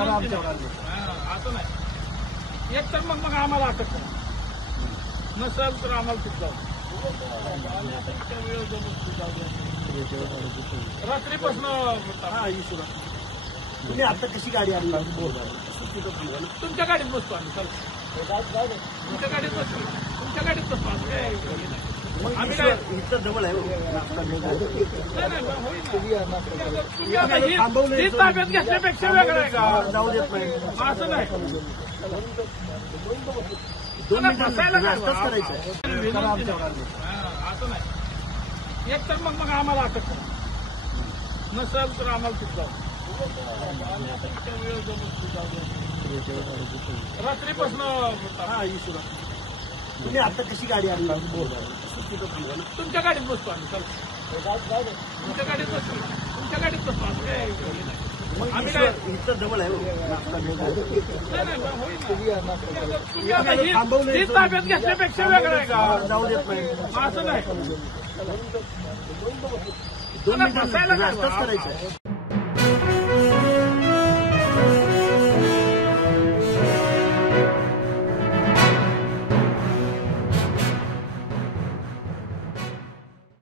असं नाही. एक तर मग आम्हाला अटक करा, नसेल तर आम्हाला सुद्धा रात्रीपासून तुम्ही आता कशी गाडी आणली? तुमच्या गाडीत बसतो आम्ही. चला तुमच्या गाडीत बसतो, तुमच्या गाडीत बसतो आम्ही. काय इथं जवळ आहे. ही ताब्यात घेतल्यापेक्षा वेगळं आहे का? जाऊ देत नाही. असं नाही. 2 मिनिटं बसायला काय नाश्ताच करायचं. असं नाही. एक तर मग आम्हाला अटक करा, नसेल तर आम्हाला सुद्धा रात्रीपासून तुम्ही आता कशी गाडी आणली? तुमच्या गाडीत बसतो आम्ही. चला तुमच्या गाडीत बसतो, तुमच्या गाडीत बसतो आम्ही. काय इथं जवळ आहे. ही ताब्यात घेतल्यापेक्षा वेगळं आहे का? जाऊ देत नाही. असं नाही. 2 मिनिटं बसायला काय नाश्ताच करायचं.